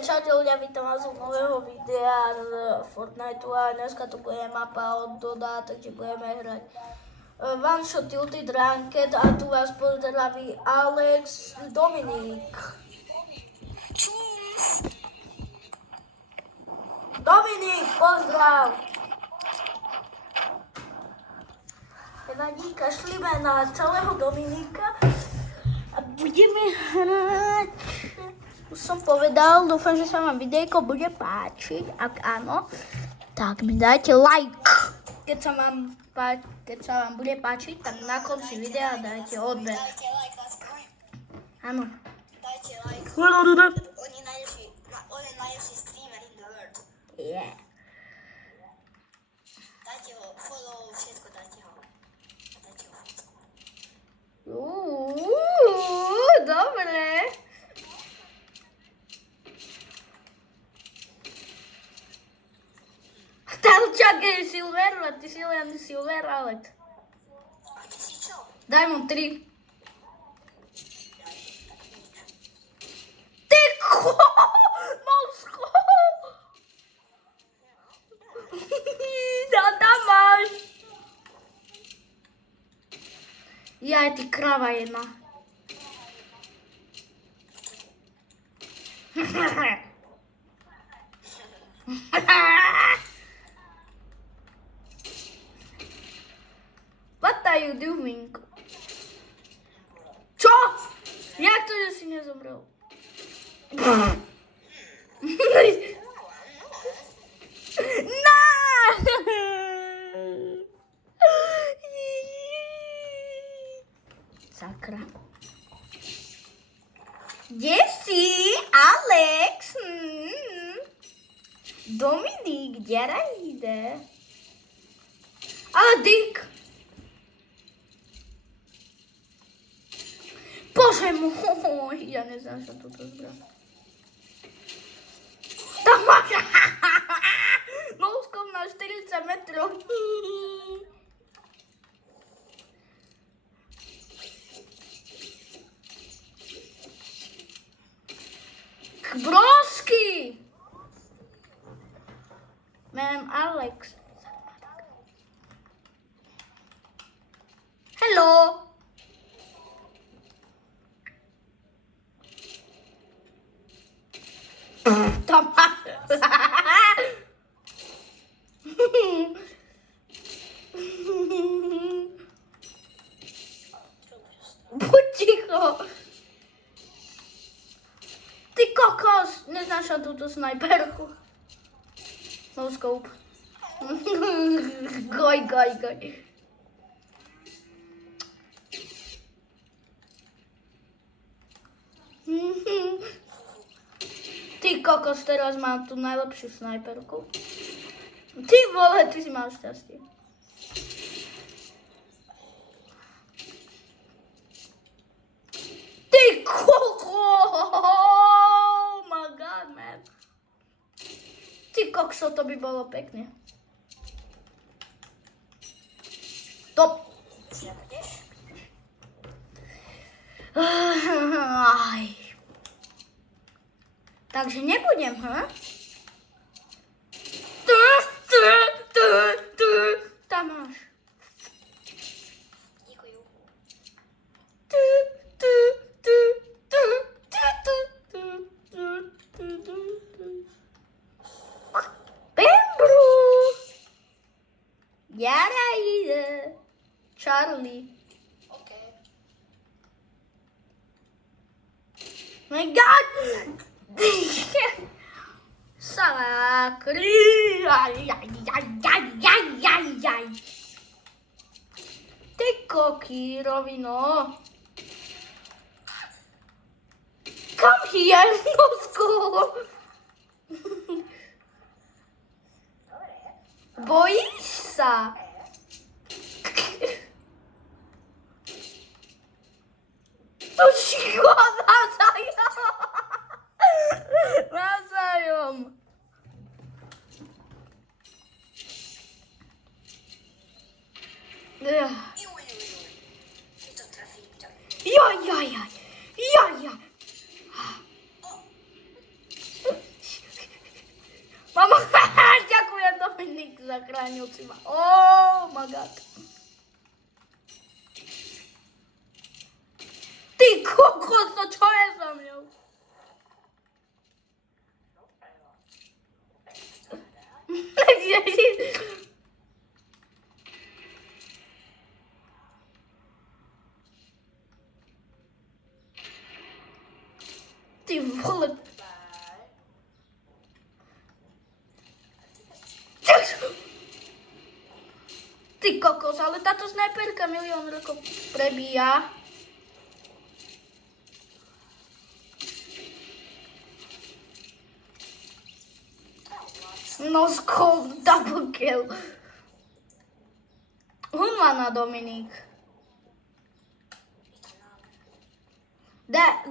Čaute ľudia, vítam vás u nového videa z Fortniteu a dneska tu bude mapa od Doda, takže budeme hrať One Shot Tilted Ranked a tu vás pozdraví Alex, Dominik. Dominik, pozdrav! Nevadí, kašlíme na celého Dominika a budeme hrať. Už som povedal, dúfam, že sa vám videjko bude páčiť. Ak áno, tak mi dajte like. Keď sa vám bude páčiť, tak na konci videa dajte odber. Dajte like na Skype. Áno. Dajte like. Oni najlepší streamer in the world. Yeah. Dajte ho follow, všetko dajte ho. Dajte ho. Dobre. Tam čakaj, Silver, ty si len Silver, ale... A ty si čo? Diamond 3. Ty no skol! Ja tam máš. Jaj, ty krava jedna. What are you doing? Čo? Jak to, že si nezomrel? No! Sakra. Kde si, Alex? Dominik, kde ide? Ale Dick. Bože môj, ja neznám, čo toto zbrať. Tam máš noskom na 40 metrov. Brosky! Ma'am Alex. Hello. Tam. Buď ticho. Ty kokos, neznášam túto snajperku. No scope. Goj. Ty kokos, teraz mám tú najlepšiu snajperku. Ty vole, ty si mal šťastie. Ty koko! Oh my god, man. Ty kokso, to by bolo pekne. Top. Aj. Takže nebudem, ha? Tam máš. Ďakujem. Bembru. Jara ide. Charlie. OK. My god! Sakry! Aj. Ty koky, rovino. Come here, nosku. Bojíš sa? To šicho navzájom. Juj. Ty to trafí. Jaj. Mamo, ďakujem Dominik, zachránil si ma. Oh my god. Ty kokos, to čo je za mňou? Ty vole. Ty kokos, ale táto snajperka milión rokov prebíja. No skop, double kill. Humana Dominik.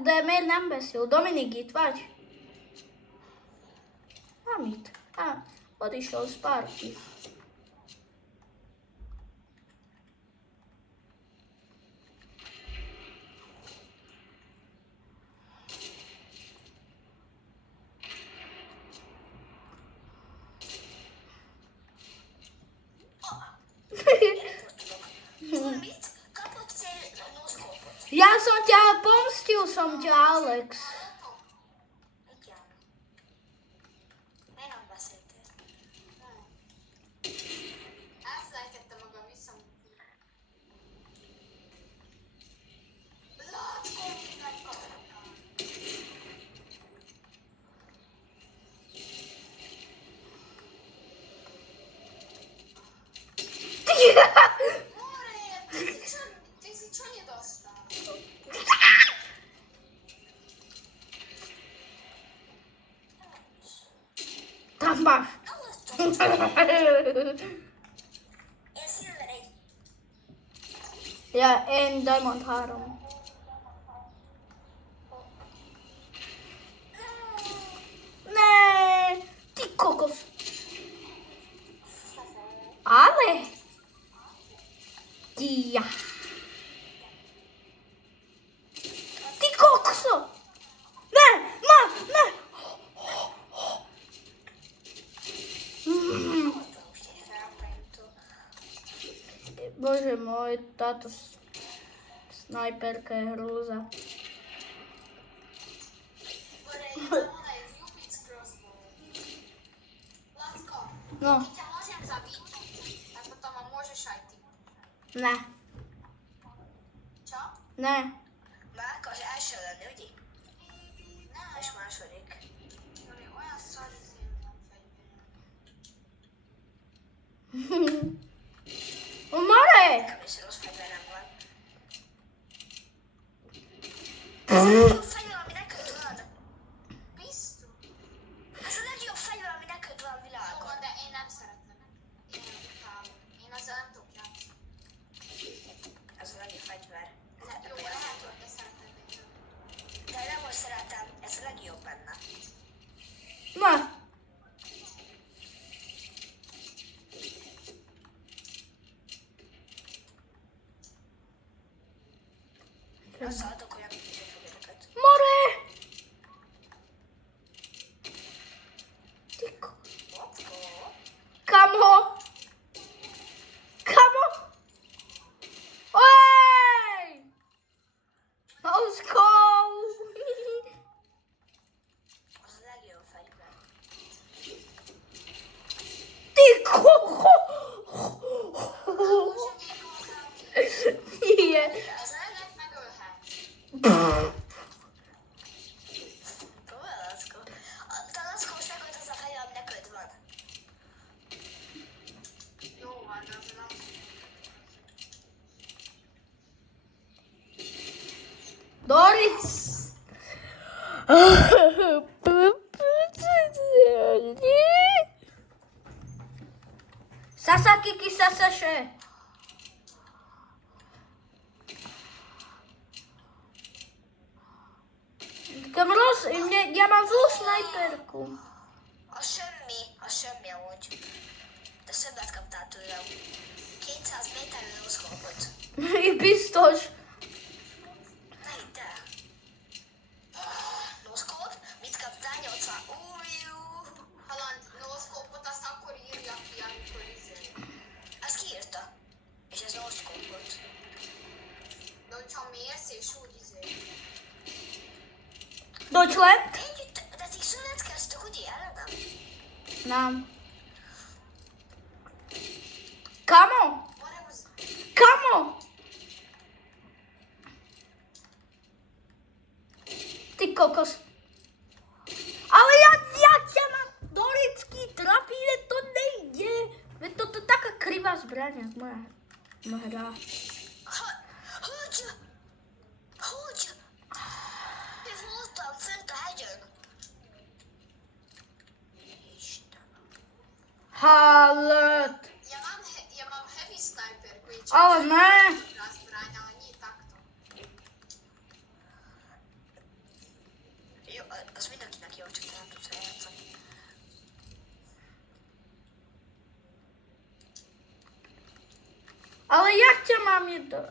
De miért nem beszél? Dominik, itt vagy? Nem itt. Ott is az Sparky. Mit? Kapott cél noszkópot. Ja som ťa, pomstil som ťa, Alex. Igen. Miért nem beszéltél? Elfelejtettem magam vissza. Lackó, megkaptam. Ty si čo nedostal? Tam máš. Én Silver 1. Ja, én Diamond 3. Ne, ty kokos. Ale. Ja. Ty kokso. Ne, ne. Bože môj, táto snajperka je hrúza. No, Keď ťa môžem zabiť, tak potom ma môžeš aj ty. ne, Čo? ne. Már akože első lenni, ugye? És második. Olyan szar izém van fegyverem. Marek! Nekem is rossz fegyverem van. Ez a legjobb fegyver, ami neked van. Biztos. Ez a legjobb fegyver, ami neked van a világon. Jó, de én nem szeretem. Én utálom. Én azzal nem tudok játszani. Ez a legjobb fegyver. Jó, lehet, hogy te szereted. De nem most szeretem, ez a legjobb benne. Na, Azt adok olyan fegyvereket. more! Ty Kamo! Kamo! Oj! Let's go! Az a legjobb fegyver. Ty koko! Igen. Az ellet megölhet. Próbál, Lackó. De Lackós megölt az a fegyver, ami neked van. Jó van, de az nem. Doris! Sasaki Kisasashe. Ja mám zlú snajperku. A semmi amúgy. De többet kaptál tőlem. 200 méterről oszkopot. Biztos. Ne hidd el. Noszkop? Mit kaptál? 80. Új, haland, Deutschland? Denk je dat ik zo net kan studeren dan? Nám. Kamo! Kamo! Ty kokos. Ale ja ťa mám do lidský trafí, to nejde. Veď to je taká krivá zbraň, jak moja hra. Hogy? Mi voltam fent a hegyen. Halet. Ja mám heavy sniperku. Ale ne. Zbraň, ale nie takto. Jo, az mindenkinek jó, csak nem tudsz eljátszani. Ale jak ťa mám jedno?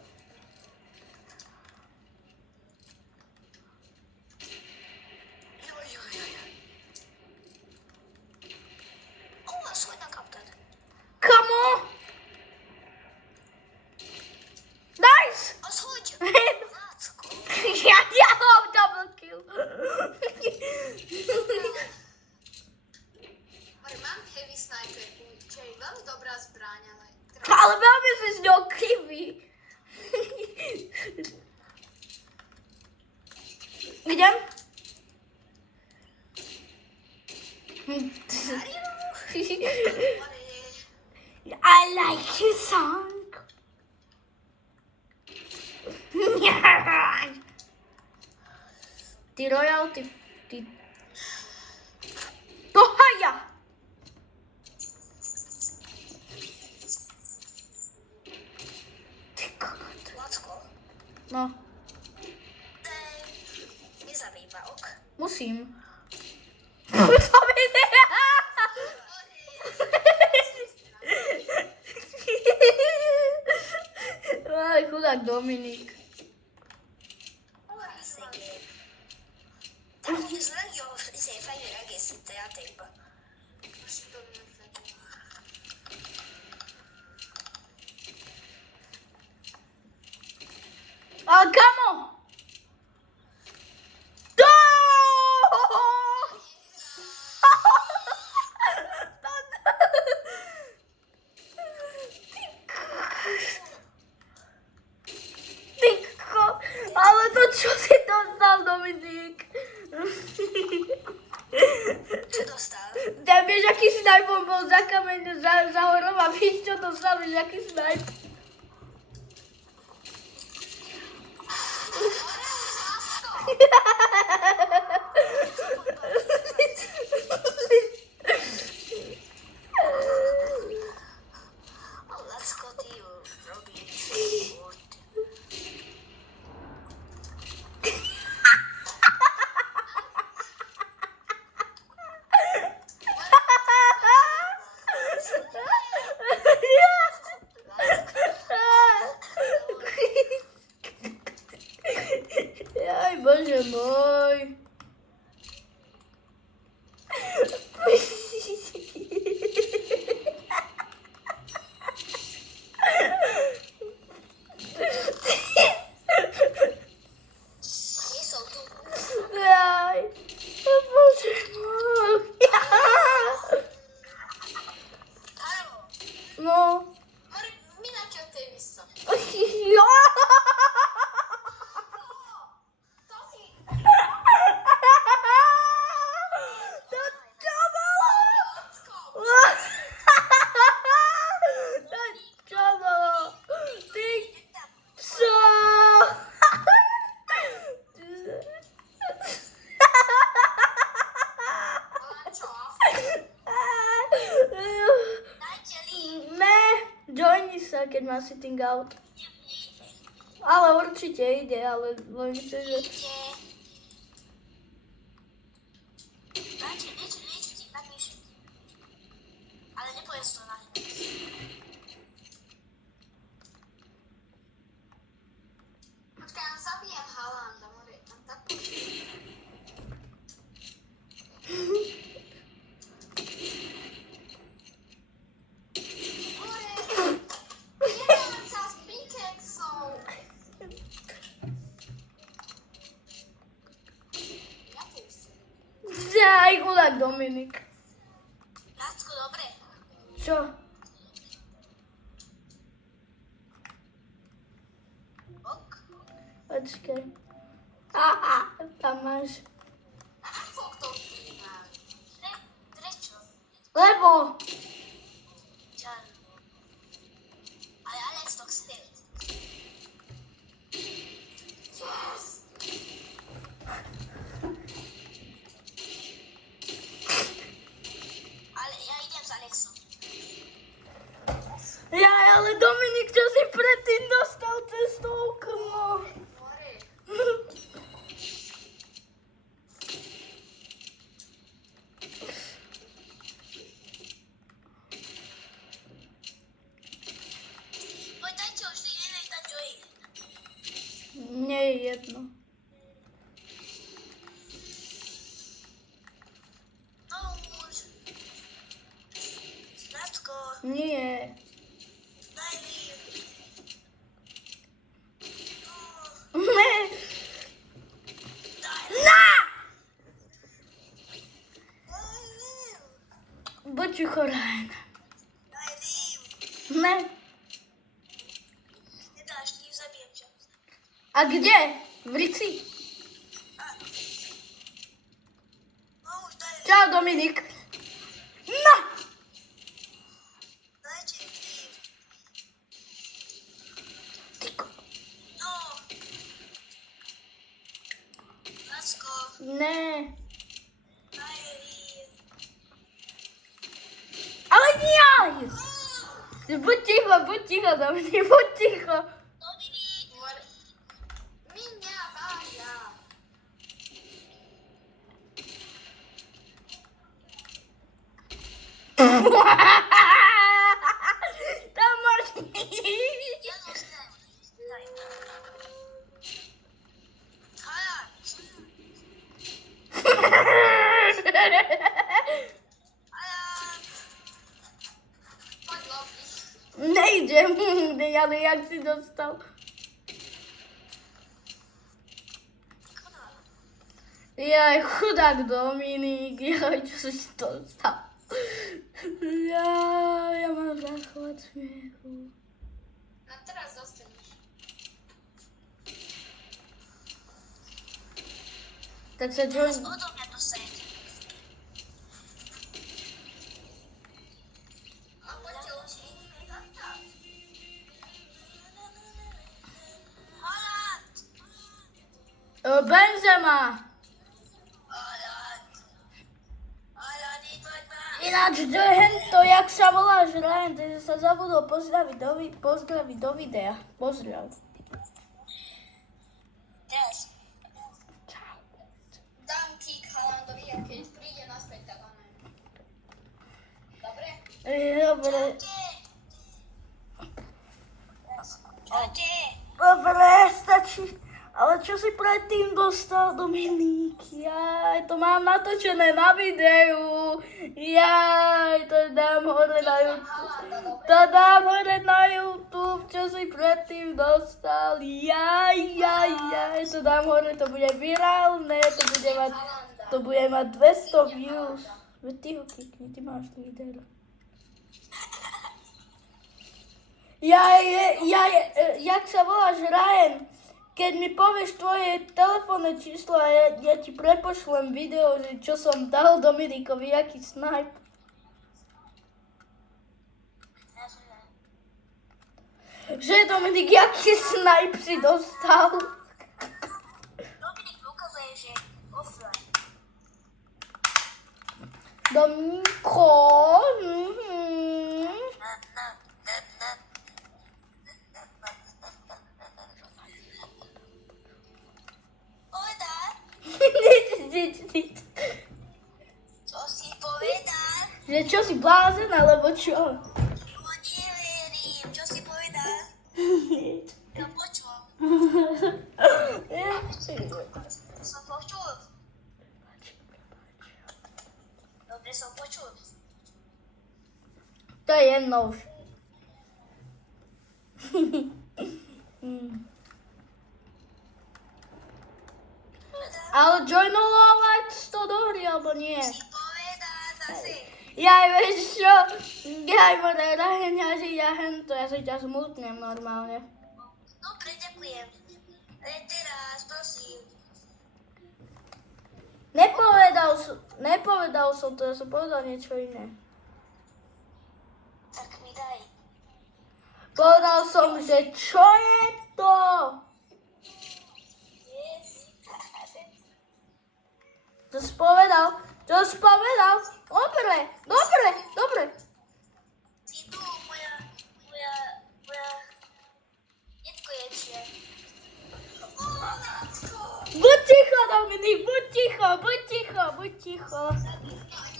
Az hogy megkaptad? Kamo? Nice! Az hogy? Láckó. Ja mám double kill. Mám heavy sniperku, čo je veľmi dobrá zbraň, ale... Ale veľmi si s ňou krivý. Idem? I like your song. Ty Royal, ty... To haja! Ty kokot. Lacko, No, nezabij ma, ok? musím. To mi Aj, chudák Dominik. Ez a legjobb fegyver egész itt a játékban. Kamo! To! Tyko, ale to čo si dostal, Dominik? Čo dostal? Ten vieš, aký snajpom bol za kameň, za horom a víš, čo dostal, vieš, aký snajp? Lacko, ty ju robíš. Jaj, bože môj. Nie sú tu. Jaj, bože môj. Halo, No. minäkin oon teivissä. Jo. Tosi. To čo bolo? To čo bolo? Ty čo? Čo? Dajte link. Ne, joini sa, keď má sitting out. Ale určite ide, ale len chce, že... Dajte, niečo ti napíšem. Ale nepovedz to na mňa. Počkaj, ja zabijem Halanda, more, tam tak Jaj, chudák Dominik. Lacko, dobre. Čo? Ok. Počkaj. Aha, tam máš. Ako to vnímam? Prečo? Lebo. Čan. Ale Alex to chce. Ale ja idem s Alexom. Jaj, ale Dominik, čo si predtým dostal cez to okno? Poď dajte už, neviem dať čo ich. Nie je jedno. No už. Lacko, Nie. daj mi. Ne. Daj Na! mi. Buď ticho, Ryan. Daj mi. Ne. Nedáš, ním zabijem ťa. A kde? V Rici. No už daj mi. Čau, Dominik. No. Dajte mi. Tyko. No. Lacko, Ne. daj mi. Ale nie. Buď ticho, Dominik, buď ticho. Dominik. Miňa, vážia. Tam máš. Ja dostanem. Daj. Hala. Hala. Poď, Lobby. Nejdem, ale jak si dostal? Jaj, chudák Dominik, jaj, čo si dostal? Ja mám záchvat smiechu. A teraz dostaneš. Tak sa join... Odo mňa to seď. A poďte už. Holland. Benzema! Holland. Holland, poď ma. Ináč, to, jak sa voláš, Ryan, ty si sa zabudol pozdraviť do videa. Pozdrav. Teraz. Čau. Dám kick Hollandovi a keď príde naspäť, tak on. Dobre? Dobre. Čaute. Dobre, stačí. Ale čo si predtým dostal, Dominik? Jaj, to mám natočené na videu. Jaj, to dám hore na YouTube. To dám hore na YouTube, čo si predtým dostal. Jaj, to dám hore, to bude virálne, to bude mať 200 views. Veď ty ho klikni, ty máš to video. Jak sa voláš, Ryan? Keď mi povieš tvoje telefónne číslo a ja ti prepošlem video, že čo som dal Dominikovi, aký snipe. Že Dominik, jaký snipe si dostal? Dominik ukazuje, že offline. Dominiko, Nic. Co si povedal? Že čo si blázen, alebo čo? No neverím. Čo si povedal? No počul. Som počul. Dobre som počul. To je jedno už. A Ale joinovať to do hry, alebo nie? Si povedal zase. Ja vieš čo? Ja more raheňaži, ja hento, ja si ťa smutnem normálne. Dobre, ďakujem. Ale teraz, prosím. Nepovedal som to, ja som povedal niečo iné. Tak mi daj. Povedal som, že čo je to? Yes. To si povedal? Dobre. Si tu, moja detko je čia. Lácko. Buď ticho, Dominik, buď ticho.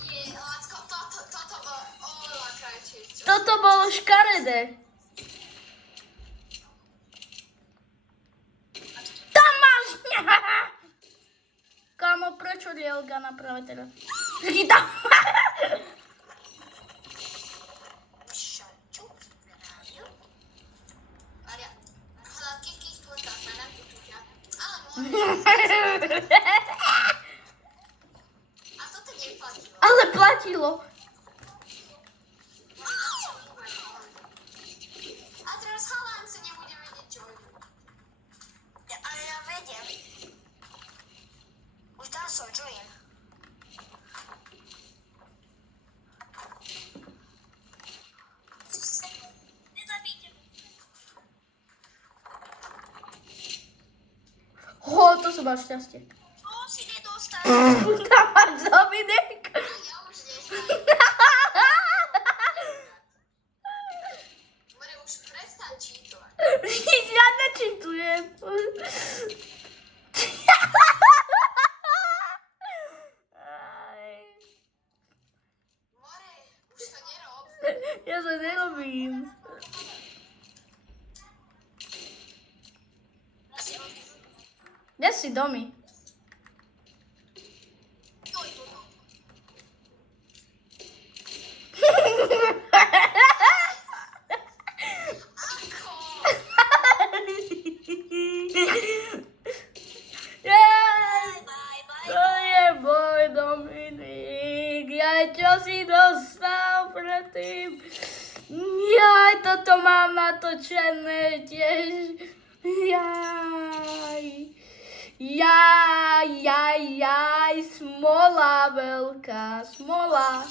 Nie, Lácko, toto bolo oveľa krajšie. Toto bolo škaredé. Tam máš! Kámo, prečo Rielgana práve teraz? Chytám! Šaču, rádio. Maria, hladký kýchtu tak na nám tutúťa. Ale môže. A toto neplatilo. Ale platilo. A teraz halánce nebude vedieť, čo idú. Ale ja vediem. Už dal som join. Nezabíte. To som mal šťastie. Čo si nedostal? Tam máš Dominik. Ja už nechcem. More, už prestaň čítovať. Ja nečitujem. More, už to nerob. Ja sa nerobím. Kde si, Domi? To je môj Dominik. Čo si dostal predtým? Toto mám natočené tiež. Smola veľká, smola.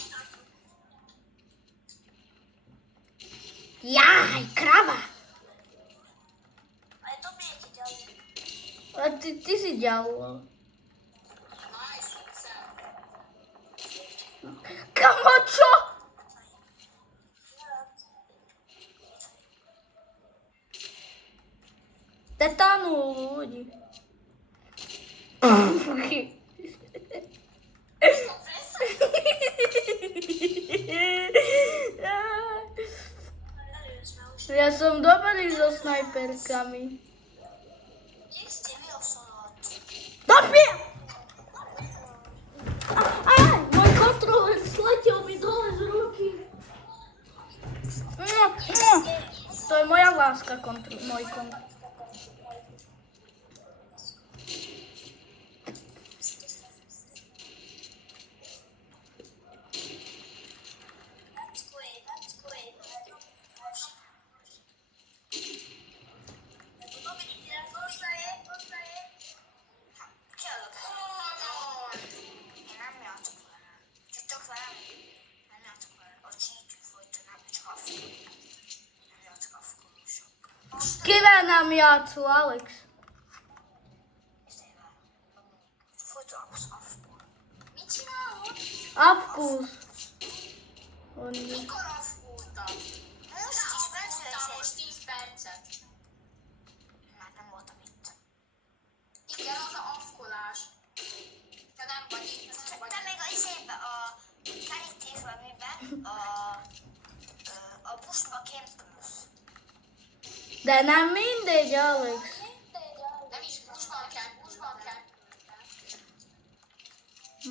Krava. Ale to je ti ďalej. A ty si ďallo. Kamo, čo? Tetanul ľudí. Ja som dobrý so snajperkami. Kde ste vy osoloti? Dopie! Môj kontroler sletel mi dole z ruky. To je moja láska, môj kontroler. Kívánám játszó, Alex. Mit csinálod? Afkusz. Mikor afkultam? Most 10 percet. Már nem voltam itt. Igen, az a afkolás. Te nem vagy itt. Te még a izébe, a kerítékben, a buszba kint plusz. De nem mindegy, Alex. Nem is buszban kell.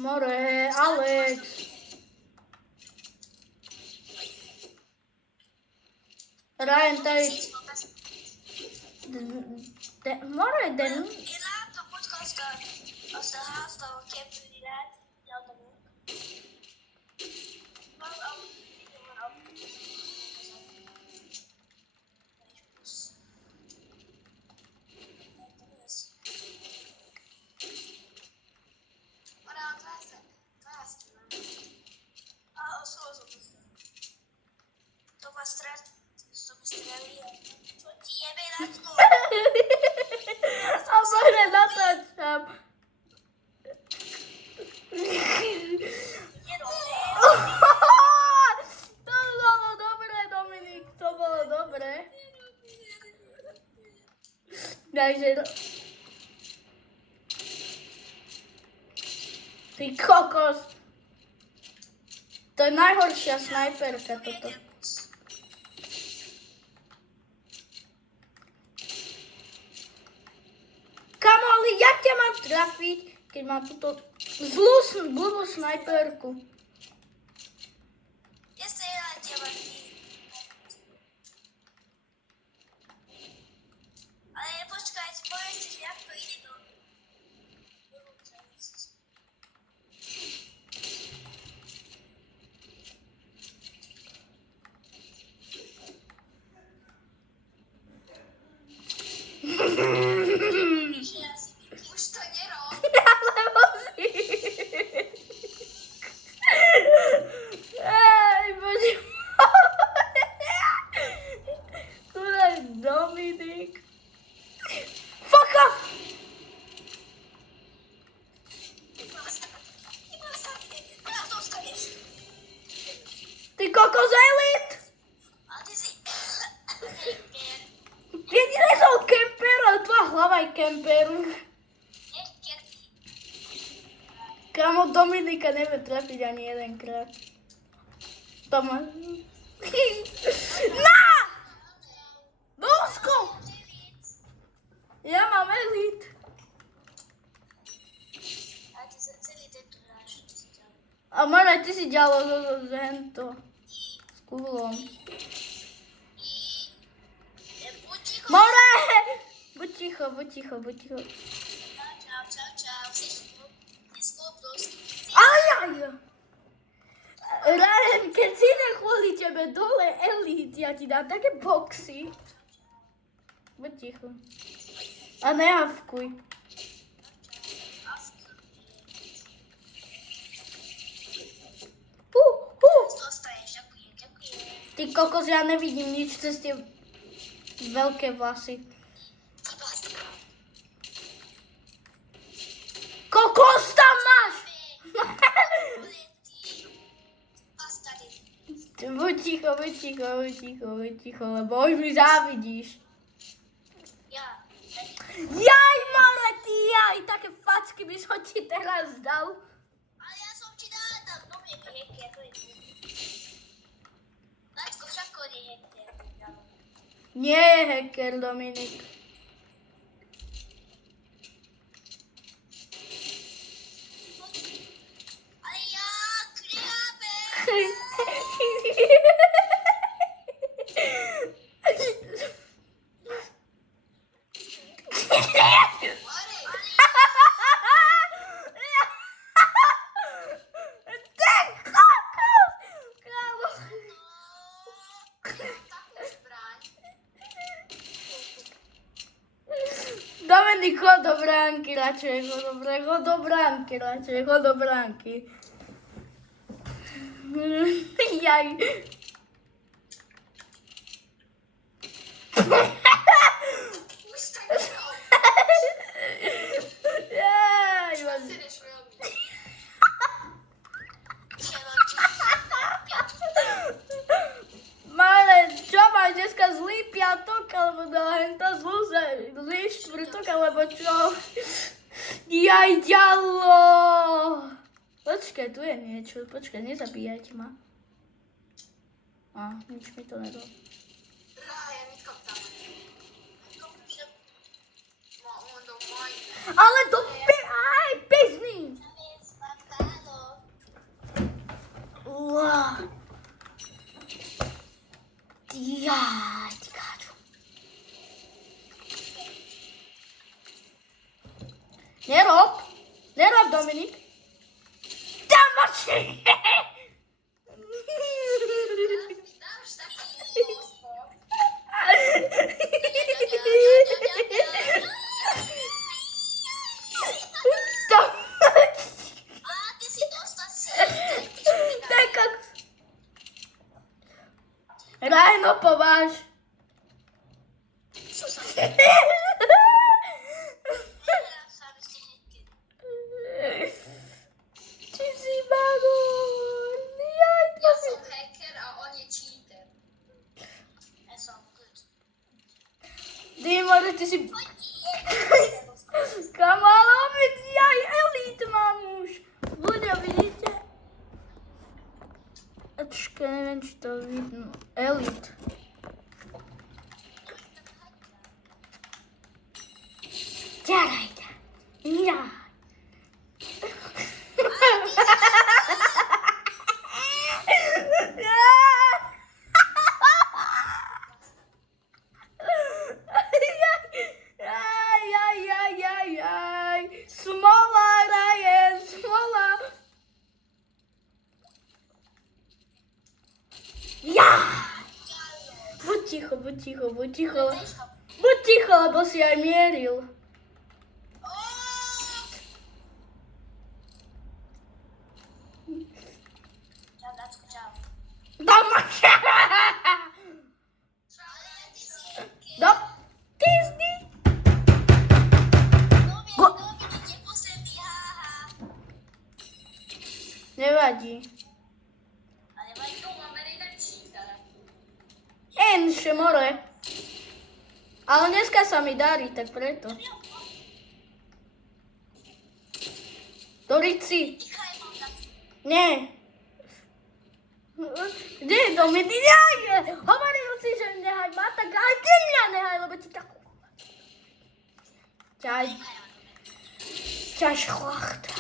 More, Alex. Ryan, tady... More, Én látom, podcastot. Azt a háztal képzeli lehet, nyomunk. Van a to was strelili. Čo ti jebe na to? A może natáčam. To bolo dobre, Dominik, to bolo dobre. Takže... Ty kokos. To je najhoršia snajperka toto. Kamo, ale jak ťa mám trafiť, keď mám túto blbú snajperku? Jeste ja teba. Ale počkajte, povedzte, že jak to ide do... Už to nerob. Lebo si... Ej, bože. Kurá, Dominik. Fuck off! Ty kokos elit! A ty si... Ja nie som kemper, ale tvoja hlava je kemper. Kamo, Dominika nevie trafiť ani jedenkrát. To má... Na! Bosko! Ja mám elit. A ty sa celý tento hráš. A Mara, ty si ďalo z hento. S kúlom. More! Buď ticho, buď ticho, buď ticho. Čau. Si schopnosť. Ajaj! Ryan, keď si kvôli tebe dole elit, ja ti dám také boxy. Buď ticho. A nehavkuj. Dostaneš, ďakujem. Ty kokos, ja nevidím nič cez tie veľké vlasy. Kokos tam máš! Buď ticho, lebo už mi závidíš. Ja. Jaj, malé, ty jaj, také facky by som ti teraz dal. Ale ja som ti dal tam nové heky, ako je tu. Láčko, však on je heker. Nie je hacker, Dominik. Ale ja, kriabe! Dominik, chod do bránky radšej, chod do bránky. Jaj. Jaj, Malé, čo máš dneska zlý piatok, alebo henta zlý štvrtok, alebo čo? Jaj, ďalo! Počkaj, tu je niečo, počkaj, nezabíjajte ma. Nič mi to nedalo. Ale to aj pizný! Jaj, ty káču. Nerob! Rajno, pováž. Čo sa sa ste hneď Ty si magor. Jaj, Ja som hacker a on je cheater. Ja som good. Dimore, ty si... Kamalovic, jaj, elit mám už. Ľudia, vidíte? Ačka, neviem, či to vidno. Elit. Ďarajte. Ja. Smola, Ryan, smola. Ja. Buď ticho, buď ticho, buď ticho. Buď ticho, lebo si aj mieril. Čau, Dacko, čau. Doma. Do pizdy. Nevadí. Ale maj to máme nejak čítať. Enšie more. Ale dneska sa mi darí, tak preto. Dorici. Tichaj, mám tak. Nie. Kde je Dominik? Nie. Hovoril si, že nehaj ma, tak aj ty mňa nehaj, lebo ti tak... Ťa šlachta.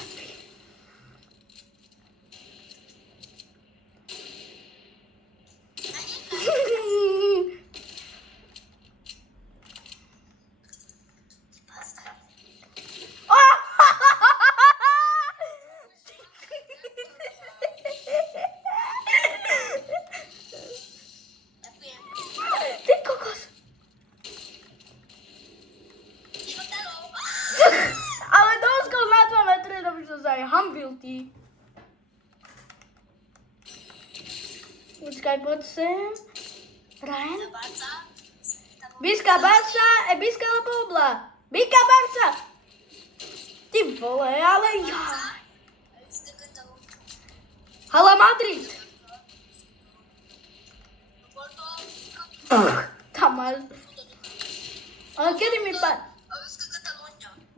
Ďakujem. Ty kokos. Životalo. Ale doskol na 2 metre, to by som sa aj hambil, ty. Počkaj, poď sem. Ryan? Báca. Biska Barca, Biska Pobla. Bika Barca. Ty vole, ale ja. Hala Madrid. Tam máš. Ale kedy mi pa...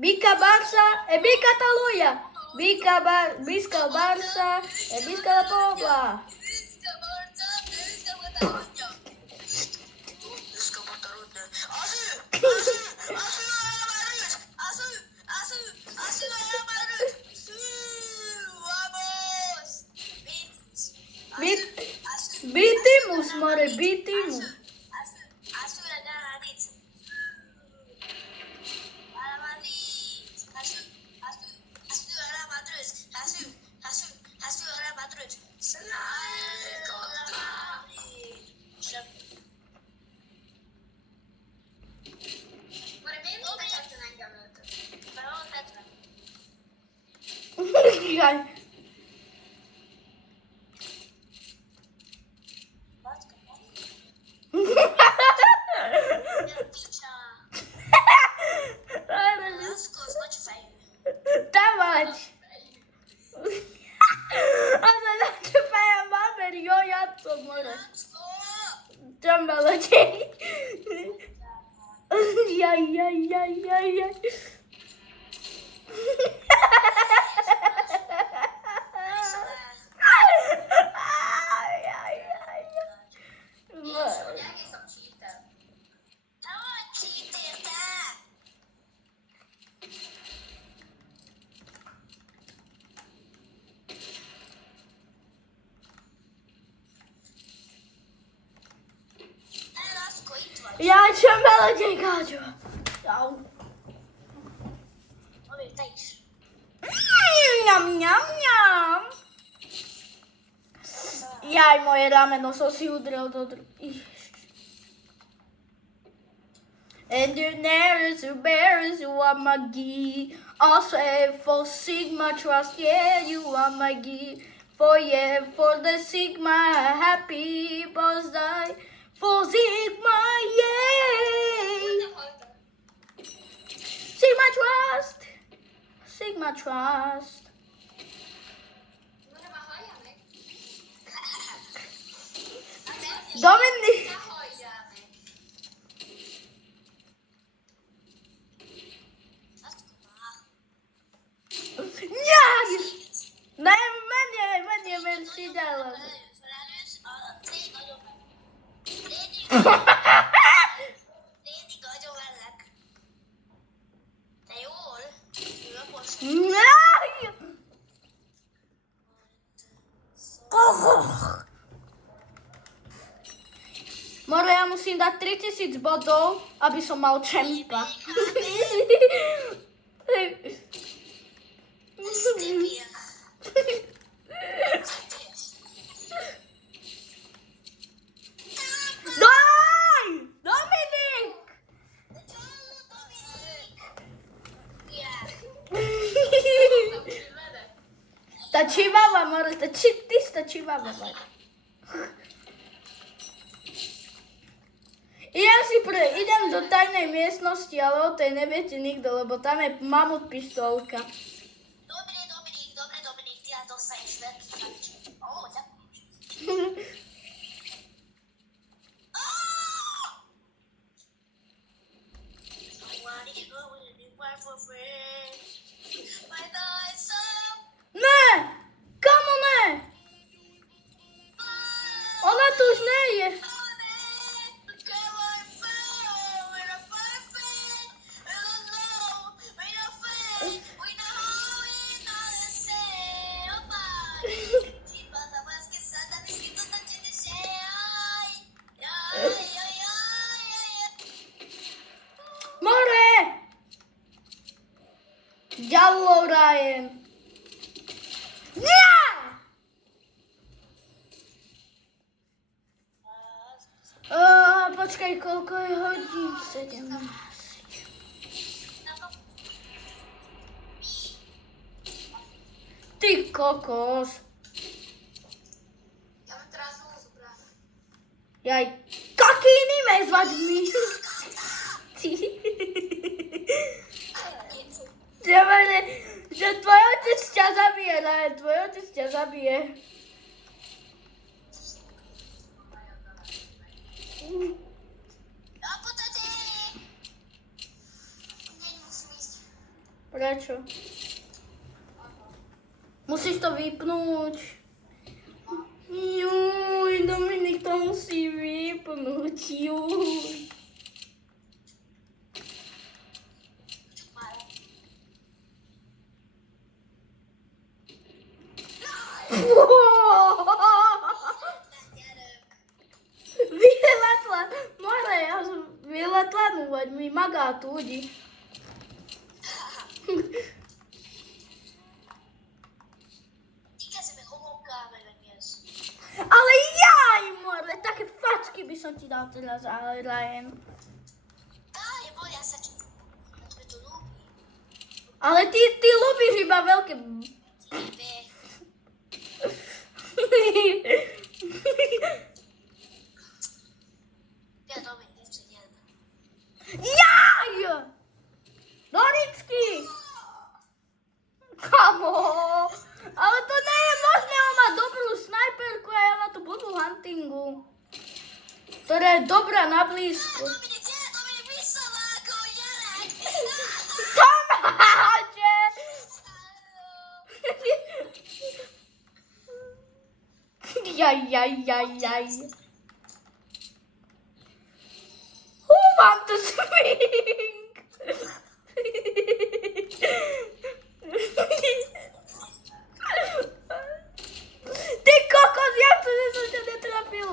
Bika Barca, Bika Taluja. Biska Barca, Biska Pobla. Bitimus, more, bitimus. Jaj. Tavač. A sa načúpajú mamer, jo, ja to more. Tam malo dej. Jaj. Ja čo malo dej, káčo. Jau. Ňam. Jaj, moje rameno som si udrel do And you never to bear you are my key. Also for Sigma trust, yeah, you are my key. For the Sigma, happy birthday. For Sigma, yay! Sigma Trust! Sigma Trust. Dominik! Nie! Najmniej wersji dałem. Nie! More, ja musím dať 3000 bodov, aby som mal čempa. Daj! Dominik! Tá chihuahua, more, tá čistá chihuahua. Idem do tajnej miestnosti, ale o tej neviete nikto, lebo tam je mamut pištolka. Dominik, ty ja dostaneš veľký krabiček. Ďakujem. Ne! Kamo ne? Ona tu už nie je. More! Ďallo, Ryan. Nie! Počkaj, koľko je hodín? 17. Ty kokos. Ja mám teraz znovu zobrať. Jaj, kaký iný me zvať mi? Ty. Že tvoj otec ťa zabije, Ryan, tvoj otec ťa zabije. Ja potate! Musím ísť. Prečo? Musíš to vypnúť. Juj, Dominik to musí vypnúť. Juj. Vyletla, more, ja som vyletla, no veď mi magá túdi. Ale jaj, more, také facky by som ti dal teraz, ale Ryan. Ja sa čo? Tebe to ľúbi. Ale ty ľúbiš iba veľké... Ja Dominik, nechce jeden. Jaj! Doricky! Kamo! Ale to nie je možné, on má dobrú snajperku a ja má tú blbú huntingu. Ktorá je dobrá na blízko. Dominik, vysela ako Jarek. Tomáče! Jaj. Who want to swing? Ty kokos, jak to, že som ťa netrafil?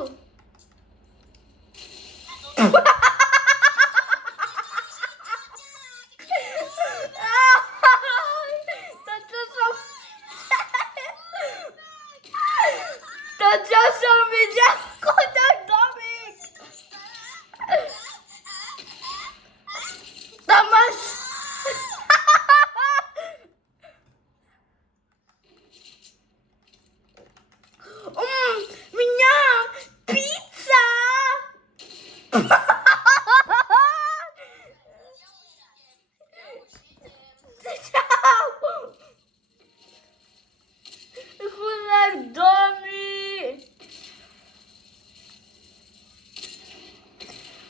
To čo som videl, chudák Domik. Tam máš...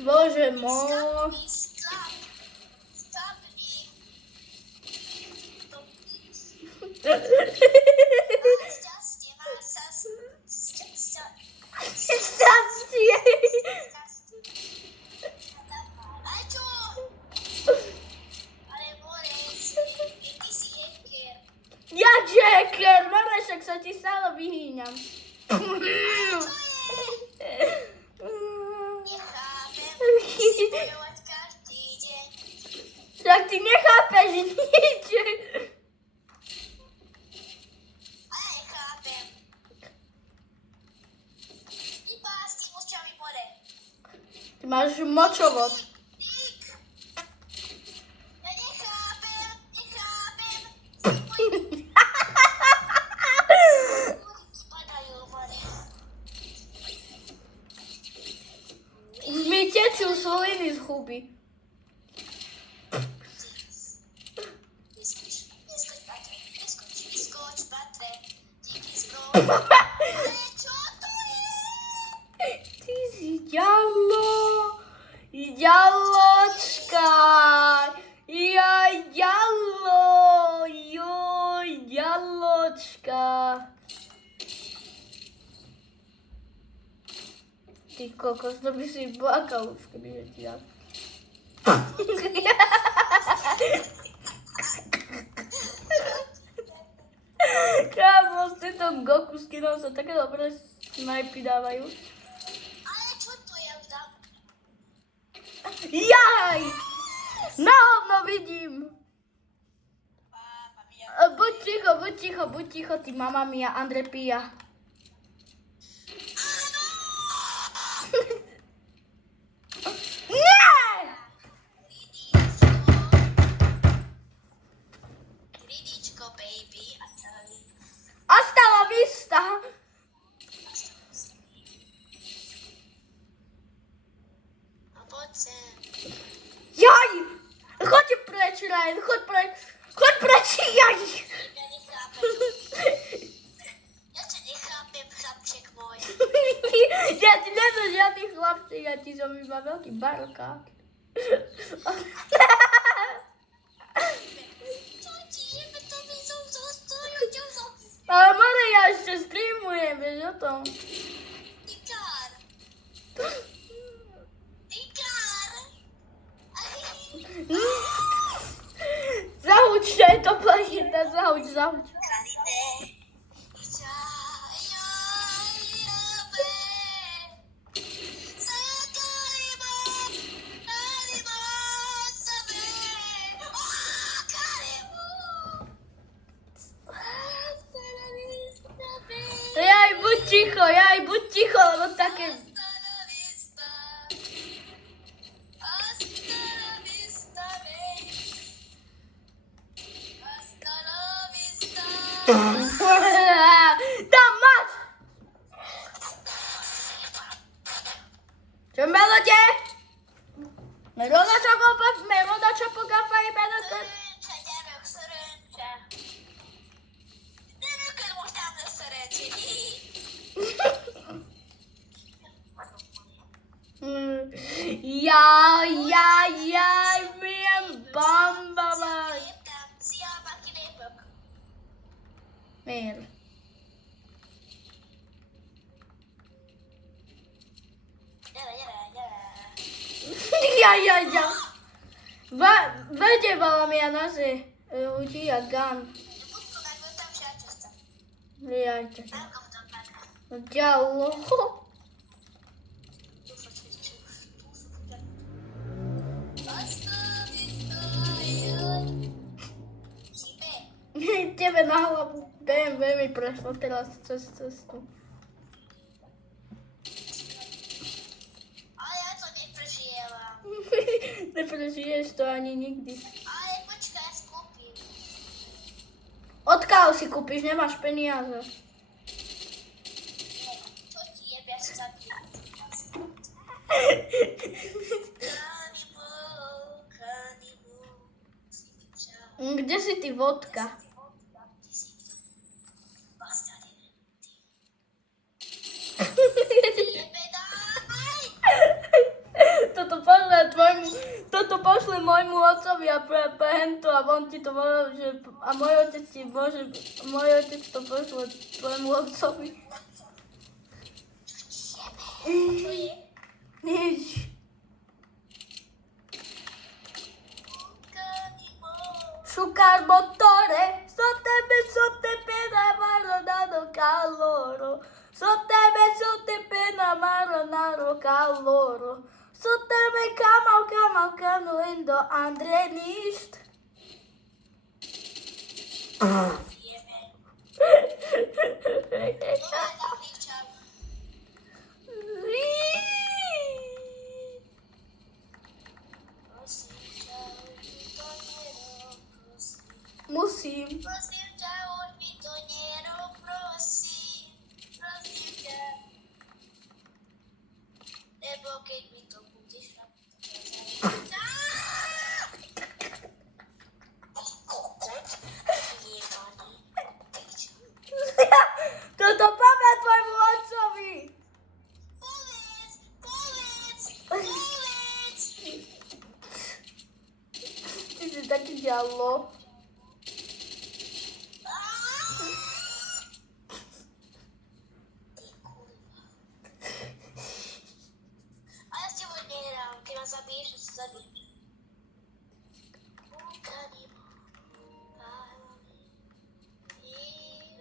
Bože môj. Šťastie. Ja Jacker, mama, však sa ti stále vyhýňam. Tak ty nechápeš nič. Ty máš močovod. Už mi tečú sliny z huby. Ty si ďalo. Ďaločka. Jaj, ďalo. Joj, ďaločka. Ty kokos, to by si plakal už, kebyže ti dal. Kámo, z tejto Goku skinov sa také dobré snajpy dávajú. Ale čo to je vzdám? Jaj! Na hovno vidím! Buď ticho, ty mama mia, Andre Pia. Ridičko, baby, a celý. Hasta la vista! A poď sem. Jaj! Choď preč, Ryan, choď preč, jaj! Ja nechápem. Ja ťa nechápem, chlapček môj. Ja ti nesom žiadny chlapček, ja ti som iba veľký barokák. Čo ti jebe, to by som zostal, čo som Ale more, ja ešte streamujem, vieš o tom. tykár. Tykár. Zahuč, čo je to plachita, zahuč. Kalide. Jaj, buď ticho, lebo také... Tam máš! Čo melode? Meloda čo pogafa i melode? Jaj, milyen bamba vagy. Miért? Jaj. Vegye valamilyen azért, úgy hívják Gun. Jaj, gyalló. Tebe na hlavu BMW mi prešlo teraz cez cestu. Ale ja to neprežievam. Neprežiješ to ani nikdy. Ale počkaj, ja si kúpim. Odkiaľ si kúpiš, nemáš peniaze. Čo ti jebe, ja si zabijem. Kde si ty vodka? Toto pošli môjmu otcovi a pre hento a on ti to môže, a môj otec to pošle tvojmu otcovi. Čo je? Nič. Sciucar motore, sotto pena maronaro caloro, sotto pena maronaro caloro, sotto me kamal kanuendo andrenist. Musím. Prosím ťa, už mi to nerob, prosím ťa. Lebo keď mi to budeš robiť, Toto povie tvojmu otcovi. Povedz! Ty si taký ďallo. A ja s tebou nehrám, keď ma zabiješ, to sa zabiješ.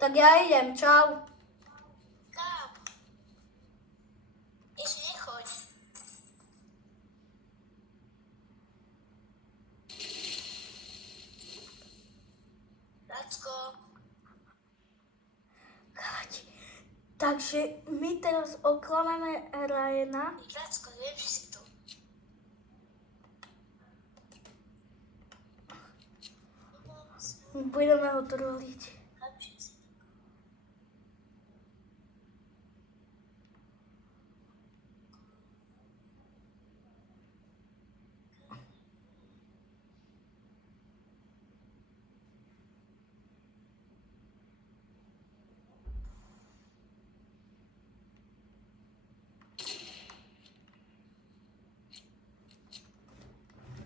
Tak ja idem, čau. Kam? Ešte nechoď. Racko, Takže my teraz oklameme Ryana. Racko, viem, že si tu. Budeme ho troliť.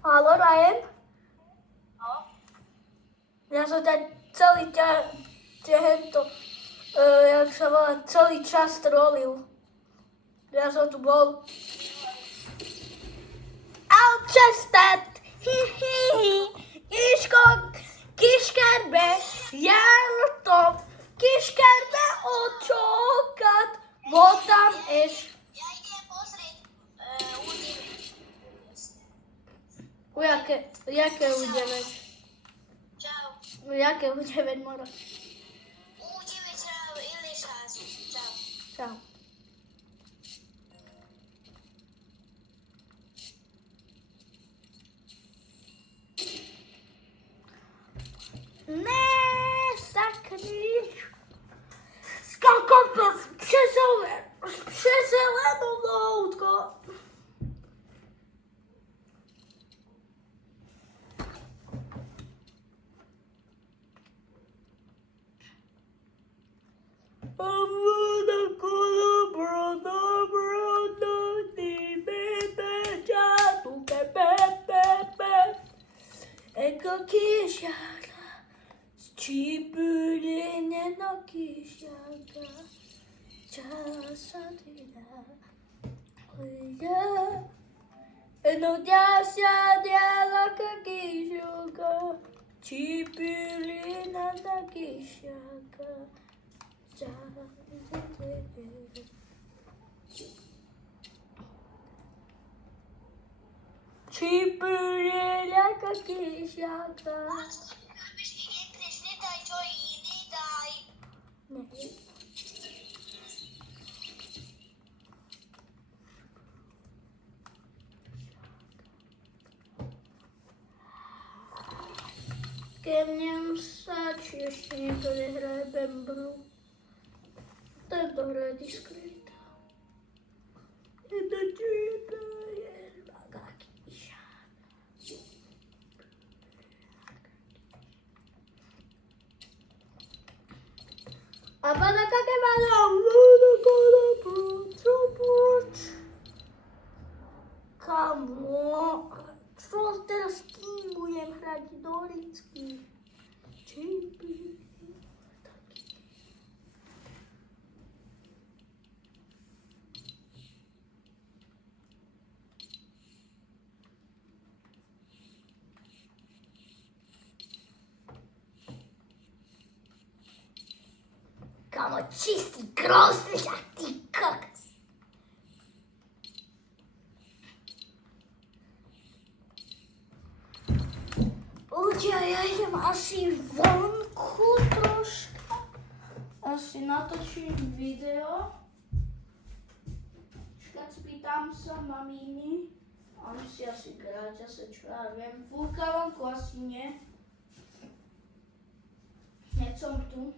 Haló, Ryan? No? Ja som ťa jak sa volá, celý čas trolil. Ja som tu bol. Alčestet! Kiskerbe jártam, kiskerbe ocsókat voltam, és Ja idem pozrieť údivy. jaké udeme? Čau. Jaké udeme, Moro? Údivy čau, Ilišázu. Čau. Čau. Ne, sakryš. Skakam przez zeleną loutko. Eko kisiara, cipulene no kisiara, chasadira, oya, eno jasia diala kakisuga, cipulene no kisiara, chasadira. Cipulene no kisiara. Chápeš, ide preč, nedaj to iný, daj. Kemnem sa, či ešte niekto nehraje Bembru. Tento hraje diskreta. Tento číta je magakíša. A pana kaké malo? Kamo, čo ste Mamo, čistý krosliatý kokos. Ľudia, ja idem asi vonku troška. Asi natočím video. Spýtam sa maminy. On si asi grať, asi čo ja viem. Fúka vonku asi nie. Hneď som tu.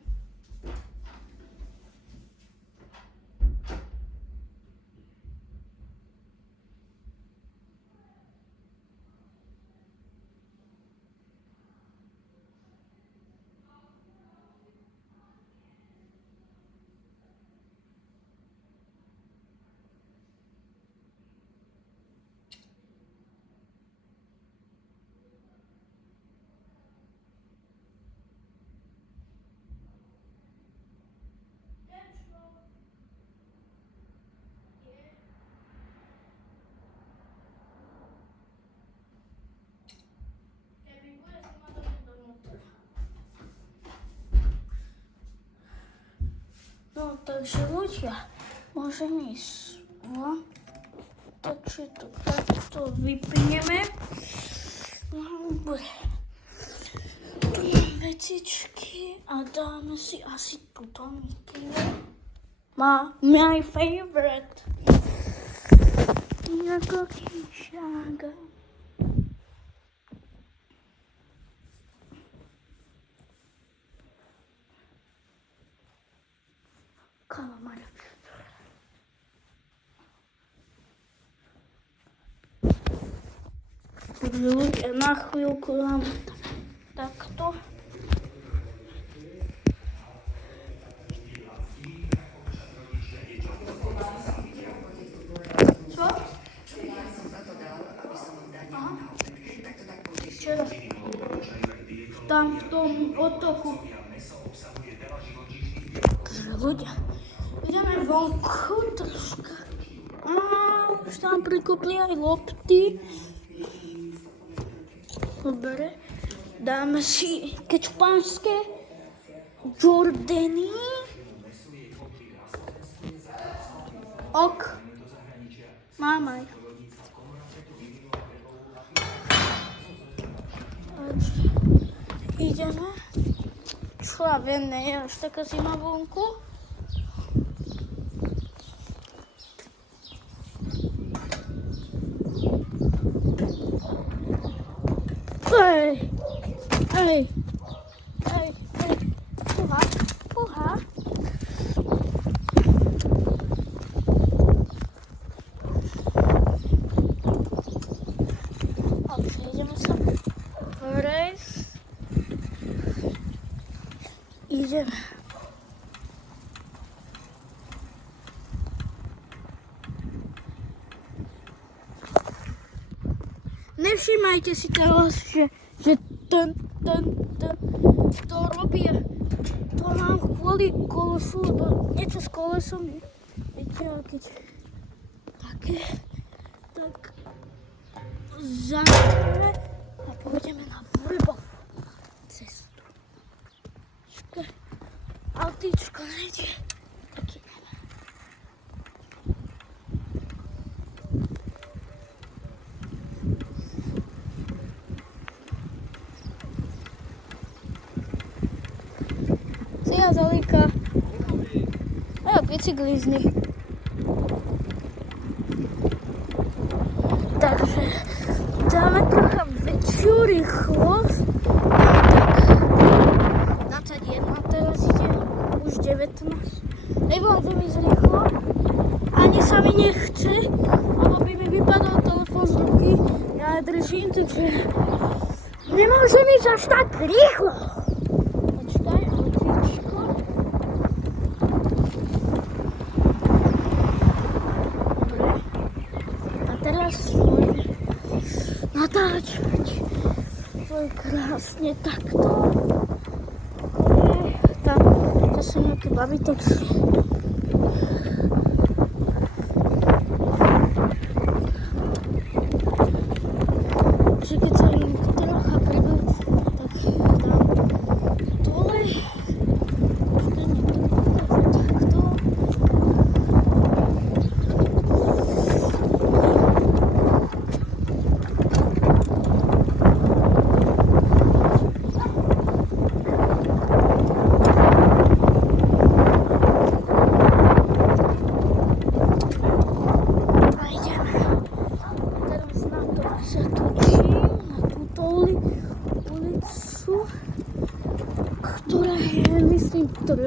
No, takže ľudia, môžeme ísť von. Takže to takto vypneme. Tu mám vecičky a dáme si asi túto mikinu. My favorite. Jako kyšága. Kalamar. Ľudia, na chvíľku dám takto. Čo? Aha. Včera. Tam v tom otoku. Takže ľudia, ideme vonku troška. Už tam prikúpli aj lopty. Dobre, dáme si kečpanské Jordany. Ok. Mám aj. Ideme. Čo ja viem, nie je až taká zima vonku. Ej, puha. Ok, ideme sa prejsť. Ideme. Nevšímajte si teraz, že ten to robí, to mám kvôli kolesu, lebo niečo s kolesom je. Viete, a keď také, tak zajdeme a pôjdeme na blbú cestu. Autíčko nejde, tak ideme. Zalíka. Bicyklizny. Takže dáme trocha väčšiu rýchlosť. Tak 21 teraz ide, už 19. Nevládze mi zrýchlo. Ani sa mi nechce, lebo by mi vypadol telefón z ruky. Ja držím, takže nemôžem ísť až tak rýchlo. Natáčať. To je krásne takto. To sú nejaké baby, takže keď sa im trocha priblíži, tak dám dole.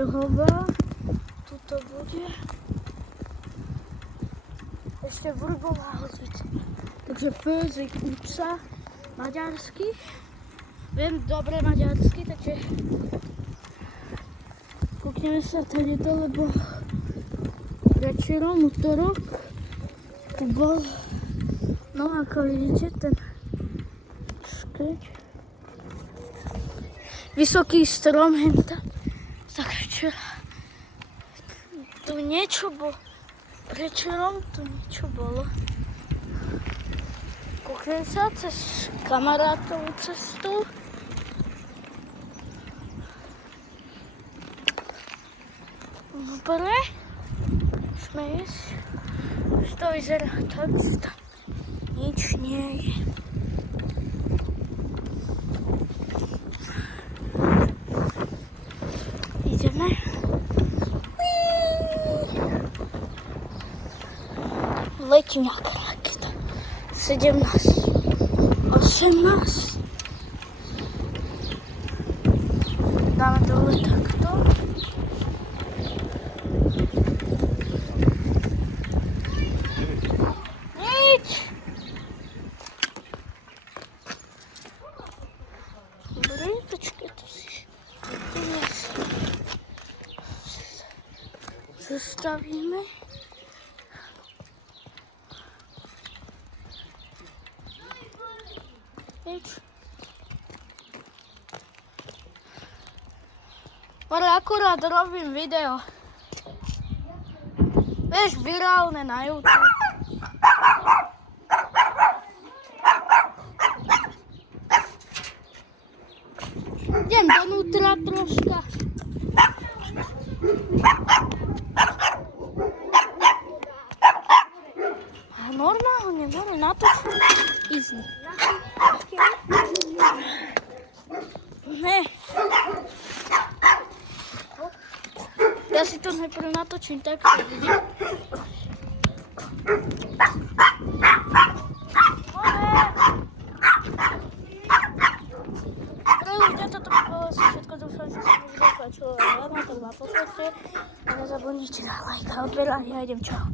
trhová. Tuto bude. Ešte vrbová hodzica. Takže Főzik utca, maďarsky. Viem dobre maďarsky, takže kúkneme sa tady to, lebo večerom, útorok, tu bol, no ako vidíte, ten škeď. Vysoký strom, henta. Tak včera tu niečo bolo. Večerom tu niečo bolo. Kúknem sa cez kamarátovú cestu. Dobre. Môžeme ísť. Už to vyzerá tak, že tam nič nie je. Ideme. Letí nejaká raketa. 17, 18. Dáme dole takto. Nič. Dobre, počkaj, to si tu zastavíme. Nič. Ale akurát robím video. Vieš, virálne na YouTube. Idem donútra troška. A normálne, na to easy. Ne. Ja si to najprv natočím tak, že vidím. Dobre ľudia, toto by bolo asi všetko. Dúfam, že sa mi video páčilo. Ja vám to má posledne. A nezabudnite na like a odberanie. Ja idem, čau.